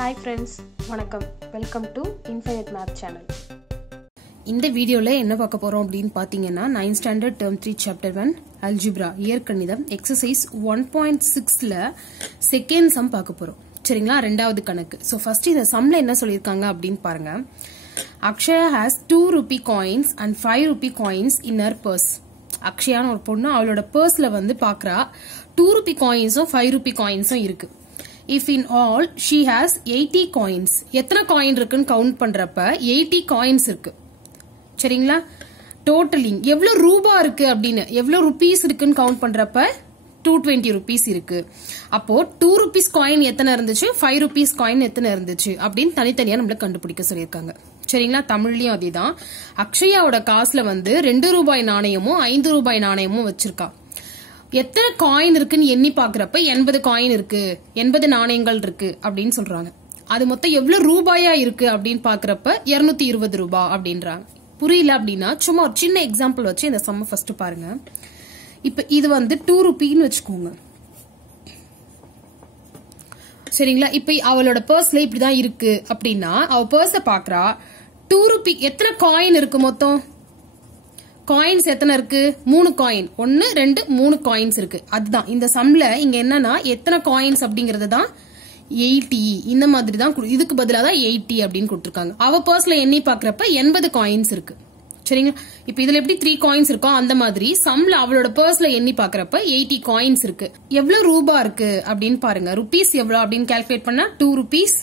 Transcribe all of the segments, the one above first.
Hi friends, வணக்கம். Welcome to Infinite Math Channel. இந்த வீடியோல என்ன பார்க்க போறோம் அப்படினு பாத்தீங்கன்னா 9th standard term 3 chapter 1 algebra இயற்கணிதம் exercise 1.6ல செகண்ட் சம் பார்க்க போறோம். சரிங்களா? இரண்டாவது கணக்கு. சோ ஃபர்ஸ்ட் இந்த சம்ல என்ன சொல்லிருக்காங்க அப்படினு பாருங்க. Akshaya has 2 rupee coins and 5 rupee coins in her purse. அக்ஷயான்னு ஒரு பொண்ணு அவளோட பர்ஸ்ல வந்து பாக்குறா 2 rupee coinsம் 5 rupee coinsம் இருக்கு. If in all she has 80 coins. எத்தனை காயின் இருக்குன்னு கவுண்ட் பண்றப்ப 80 காயின்ஸ் இருக்கு. சரிங்களா? டோட்டலிங் எவ்வளவு ரூபா இருக்கு அப்படின்னு எவ்வளவு ருபீஸ் இருக்குன்னு கவுண்ட் பண்றப்ப 220 rupees இருக்கு. அப்போ 2 rupees காயின் எத்தனை இருந்துச்சு, 5 rupees காயின் எத்தனை இருந்துச்சு அப்படின்னு தனித்தனியா நம்மள கண்டுபிடிக்க சொல்லியிருக்காங்க. சரிங்களா? தமிழ்லயும் அதேதான். அக்ஷயாவோட காசுல வந்து 2 ரூபாய் நாணயமும் 5 ரூபாய் நாணயமும் வச்சிருக்கா. எத்தனை காயின் இருக்குன்னு எண்ணி பாக்குறப்ப 80 காயின் இருக்கு, 80 நாணயங்கள் இருக்கு அப்படின்னு சொல்றாங்க. அது மொத்தம் எவ்வளவு ரூபாயா இருக்கு அப்படின்னு பாக்குறப்ப 220 ரூபாய் அப்படின்றாங்க. புரியல அப்படின்னா சும்மா ஒரு சின்ன எக்ஸாம்பிள் வச்சு இந்த சம்ம ஃபர்ஸ்ட் பாருங்க. இப்ப இது வந்து 2 ரூபீன்னு வச்சுக்கோங்க. சரிங்களா? இப்ப அவளோட பர்ஸ்ல இப்படிதான் இருக்கு அப்படின்னா அவ பர்ஸ பாக்குறா. 2 ரூபி எத்தனை காயின் இருக்கு மொத்தம்? காயின்ஸ் எத்தனை இருக்கு? 3 காயின். 1 2 3 காயின்ஸ் இருக்கு. அதுதான் இந்த சம்ல இங்க என்னன்னா எத்தனை காயின்ஸ் அப்படிங்கறது தான் 80. இந்த மாதிரி தான் இதுக்கு பதிலா தான் 80 அப்படின்னு கொடுத்திருக்காங்க. அவ பர்ஸ்ல எண்ணி பாக்குறப்ப 80 காயின்ஸ் இருக்கு. சரிங்களா? இப்ப இதுல எப்படி 3 காயின்ஸ் இருக்கோ அந்த மாதிரி சம்ல அவளோட பர்ஸ்ல எண்ணி பாக்குறப்ப 80 காயின்ஸ் இருக்கு. எவ்வளவு ரூபா இருக்கு அப்படின்னு பாருங்க. ருபீஸ் எவ்வளவு அப்படின்னு கால்குலேட் பண்ணா 2 rupees,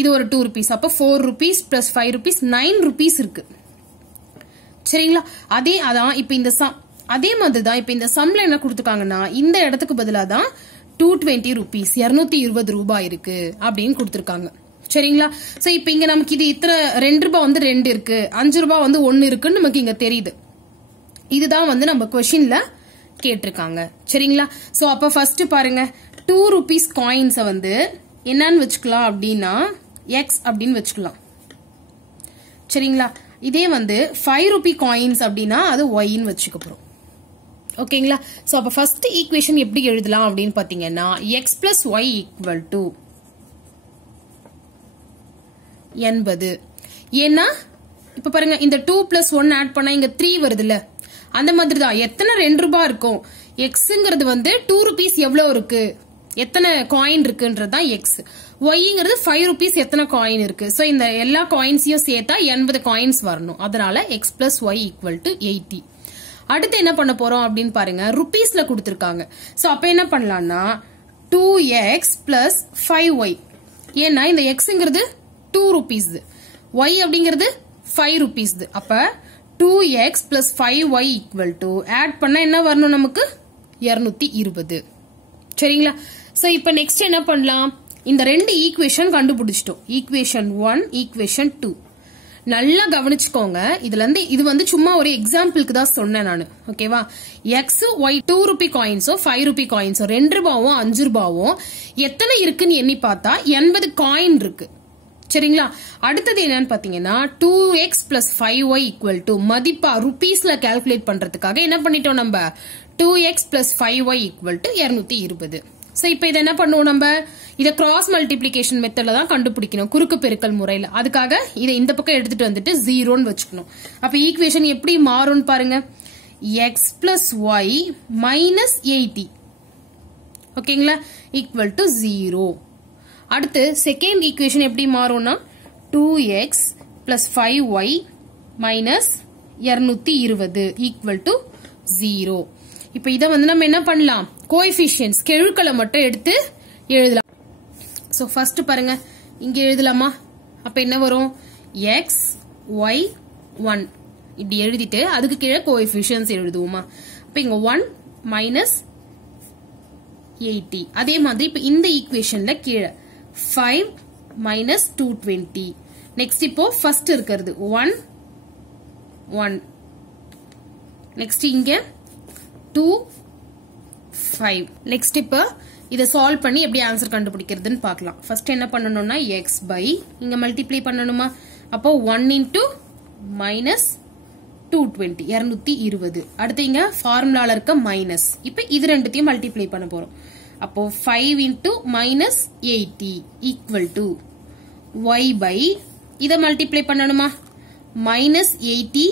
இது ஒரு 2 rupees. அப்ப 4 rupees plus 5 rupees 9 rupees இருக்கு. சரிங்களா? அதான் இப்ப இந்த அதே மாதிரி தான் இப்ப இந்த சம்ல என்ன கொடுத்துருக்காங்கன்னா இந்த இடத்துக்கு பதிலா தான் 220 rupees 220 ரூபாய் இருக்கு அப்படின்னு கொடுத்திருக்காங்க. சரிங்களா? சோ இப்ப இங்க நமக்கு இது இத்தனை 2 ரூபாய் வந்து 2 இருக்கு, 5 ரூபாய் வந்து 1 இருக்குன்னு நமக்கு இங்க தெரியுது. இதுதான் வந்து நம்ம क्वेश्चनல கேட்டிருக்காங்க. சரிங்களா? சோ அப்ப ஃபர்ஸ்ட் பாருங்க 2 rupees காயின்ஸ வந்து என்னன்னு வச்சுக்கலாம் அப்படின்னா x அப்படின்னு வச்சுக்கலாம். சரிங்களா? இதே வந்து 5 rupee காயின்ஸ் அப்படின்னா அது y ன்னு வச்சுக்க போறோம். ஓகேங்களா? சோ அப்ப ஃபர்ஸ்ட் ஈக்குவேஷன் எப்படி எழுதலாம் அப்படின்னு பாத்தீங்கன்னா x plus y equal to 80. ஏன்னா இப்ப பாருங்க இந்த 2 plus 1 ஆட் பண்ணா இங்க 3 வருதுல்ல, அந்த மாதிரி தான் எத்தனை 2 ரூபாய் இருக்கும். xங்கிறது வந்து 2 rupees எவ்வளவு இருக்கு, எத்தனை காயின் இருக்குன்றது தான் x. yங்கிறது 5 rupees எத்தனை காயின் இருக்கு. சோ இந்த எல்லா காயின்ஸையும் சேர்த்தா 80 காயின்ஸ் வரணும். அதனால x plus y equal to 80. அடுத்து என்ன பண்ண போறோம் அப்படின்னு பாருங்க. ருபீஸ்ல கொடுத்திருக்காங்க. சோ அப்ப என்ன பண்ணலாம்னா 2x plus 5y. ஏன்னா இந்த xங்கிறது 2 rupees, y அப்படிங்கிறது 5 rupees. அப்ப 2x plus 5y equal to add பண்ணா என்ன வரணும் நமக்கு 220. சரிங்களா? சோ இப்ப நெக்ஸ்ட் என்ன பண்ணலாம், இந்த ரெண்டு ஈக்குவேஷன் கண்டுபிடிச்சிட்டோம். Equation 1, equation 2. நல்லா கவனிச்சுக்கோங்க. இதுல இருந்து இது வந்து சும்மா ஒரு எக்ஸாம்பிளுக்கு தான் சொன்னேன் நானு. ஓகேவா? எக்ஸ் ஒய் 2 rupee காயின்ஸோ 5 rupee காயின்ஸோ 2 ரூபாவும் 5 ரூபாவும் எத்தனை இருக்குன்னு எண்ணி பார்த்தா 80 காயின் இருக்கு. சரிங்களா? அடுத்தது என்னன்னு பாத்தீங்கன்னா 2x plus 5y equal to மதிப்பா ருபீஸ்ல கால்குலேட் பண்றதுக்காக என்ன பண்ணிட்டோம் நம்ம 2x plus 5y equal to 220. So இப்ப இத என்ன பண்ணுவோம், நம்ம இத கிராஸ் மல்டிப்ளிகேஷன் மெத்தட்ல தான் கண்டுபிடிக்கணும், குறுக்கு பெருக்கல் முறையில. அதுக்காக இத இந்த பக்கம் எடுத்துட்டு வந்துட்டு 0ன்னு வச்சுக்கணும். அப்ப ஈக்குவேஷன் எப்படி மாறும்னு பாருங்க. x plus y minus 80. ஓகேங்களா? Equal to 0. அடுத்து செகண்ட் ஈக்குவேஷன் எப்படி மாறும்னா 2x plus 5y minus 220 equal to 0. இப்ப இத வந்து நம்ம என்ன பண்ணலாம், கோஎஃபிஷியன்ட்ஸ் கெழுக்களை மட்டும் எடுத்து எழுதலாம். சோ ஃபர்ஸ்ட் பாருங்க இங்க எழுதலாமா. அப்ப என்ன வரும் x y 1 இப்படி எழுதிட்டு அதுக்கு கீழே கோஎஃபிஷியன்ட்ஸ் எழுதுவோமா. அப்ப இங்க 1 minus 80. அதே மாதிரி இப்ப இந்த ஈக்குவேஷன்ல கீழே 5 minus 220. நெக்ஸ்ட் இப்போ ஃபர்ஸ்ட் இருக்கிறது 1 1. நெக்ஸ்ட் இங்க 2 5. நெக்ஸ்ட் இப்ப இத சால்வ் பண்ணி எப்படி ஆன்சர் கண்டுபிடிக்கிறதுன்னு பார்க்கலாம். ஃபர்ஸ்ட் என்ன பண்ணணும்னா x by இங்க மல்டிப்ளை பண்ணணுமா. அப்போ 1 into minus 220 220. அடுத்து இங்க ஃபார்முலால இருக்க மைனஸ். இப்ப இது ரெண்டுத்தையும் மல்டிப்ளை பண்ண போறோம். அப்போ 5 into minus 80 equal to y by இதை மல்டிப்ளை பண்ணணுமா மைனஸ் 80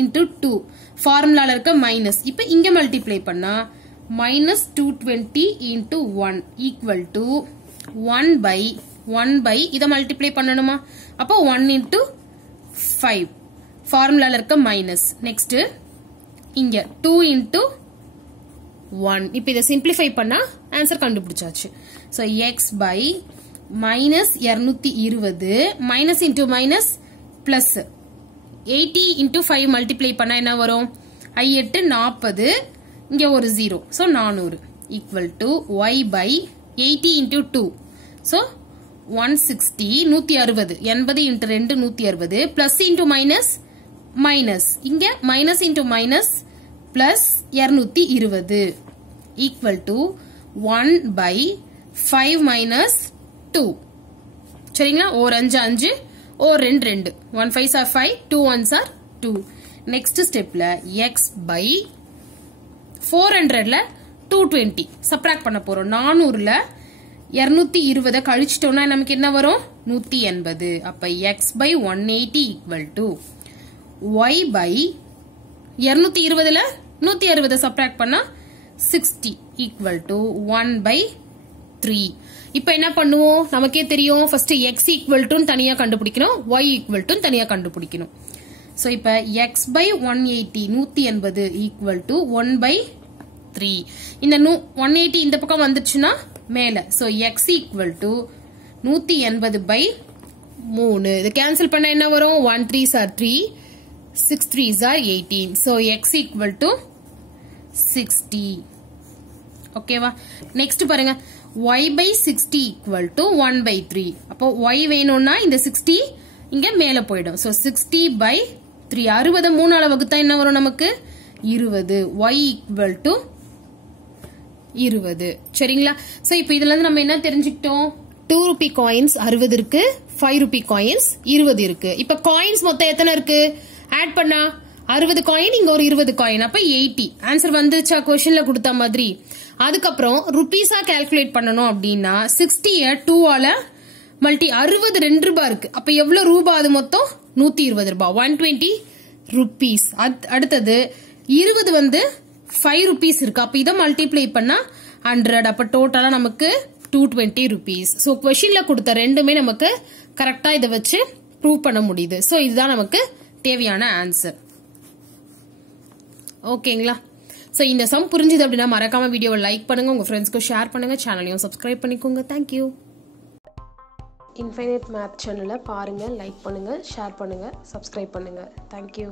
into 2 ஃபார்முலால இருக்க மைனஸ் இப்ப இங்க மல்டிப்ளை பண்ணா minus 220 into 1 equal to 1 by இதை மல்டிப்ளை பண்ணணுமா அப்போ 1 into 5 ஃபார்முலால இருக்க மைனஸ் நெக்ஸ்ட் இங்க 2 into 1 இப்ப இதை சிம்பிளிஃபை பண்ணா ஆன்சர் கண்டுபிடிச்சாச்சு so x by minus 220 minus into minus plus 80 into 5 multiply பண்ணா என்ன வரும் I 8 40 இங்க ஒரு 0 so 400 equal to y by 80 into 2 so 160 160 80 into 2 160 plus into minus minus இங்க minus into minus plus 220 equal to 1 by 5 minus 2 சரிங்களா ஒரு 5 5 or 2 2 1 5s are 5 2 1s are 2 next stepல x by 400 ல 220 subtract பண்ண போறோம் 400 ல 220 கழிச்சிட்டோம்னா நமக்கு என்ன வரும் 180 அப்ப x by 180 equal to y by 220 ல 160 subtract பண்ணா 60 equal to 1 by 3 இப்ப என்ன பண்ணுவோம் நமக்கே தெரியும் first x equal to தனியா கண்டுபிடிக்கணும் y equal to தனியா கண்டுபிடிக்கணும் so இப்ப x by 180 180 equal to 1 by 3 இந்த 180 இந்த பக்கம் வந்துச்சுன்னா மேல so x equal to 180 by 3 இது கேன்சல் பண்ணா என்ன வரும் 1 3s are 3 6 3s are 18 so x equal to 60 ஓகேவா நெக்ஸ்ட் பாருங்க y by 60 equal to 1 by 3 அப்போ y வேணும்னா இந்த 60 இங்க மேல போயிடும் so 60 by 3 60 3 ஆல வகுத்தா என்ன வரும் நமக்கு 20 y equal to 20 சரிங்களா சோ இப்போ இதுல இருந்து நம்ம என்ன தெரிஞ்சுக்கிட்டோம் 2 rupee coins 60 இருக்கு 5 rupee coins 20 இருக்கு இப்ப coins மொத்தம் எத்தனை இருக்கு ஆட் பண்ணா 60 காயின் இங்க ஒரு 20 காயின் அப்ப 80 ஆன்சர் வந்துச்சா क्वेश्चनல கொடுத்த மாதிரி அதுக்கப்புறம் ருபீஸா கால்குலேட் பண்ணனும் அப்படினா 60 2 ஆல மல்டி 60 2 ரூபாய் இருக்கு அப்ப எவ்வளவு ரூபாய் அது மொத்தம் 120 ரூபாய் 120 rupees அடுத்தது 20 வந்து 5 rupees இருக்கு அப்ப இத மல்டிப்ளை பண்ணா 100 அப்ப டோட்டலா நமக்கு 220 rupees சோ क्वेश्चनல கொடுத்த ரெண்டுமே நமக்கு கரெக்ட்டா இத வச்சு ப்ரூவ் பண்ண முடியுது சோ இதுதான் நமக்கு தேவையான ஆன்சர் ஓகேங்களா சோ இந்த சம் புரிஞ்சுது அப்படினா மறக்காம வீடியோவை லைக் பண்ணுங்க உங்க ஃப்ரெண்ட்ஸ்க்கு ஷேர் பண்ணுங்க சேனலையும் சப்ஸ்கிரைப் பண்ணிக்கோங்க थैंक यू இன்ஃபைனைட் மேத் சேனலை பாருங்க லைக் பண்ணுங்க ஷேர் பண்ணுங்க சப்ஸ்கிரைப் பண்ணுங்க थैंक यू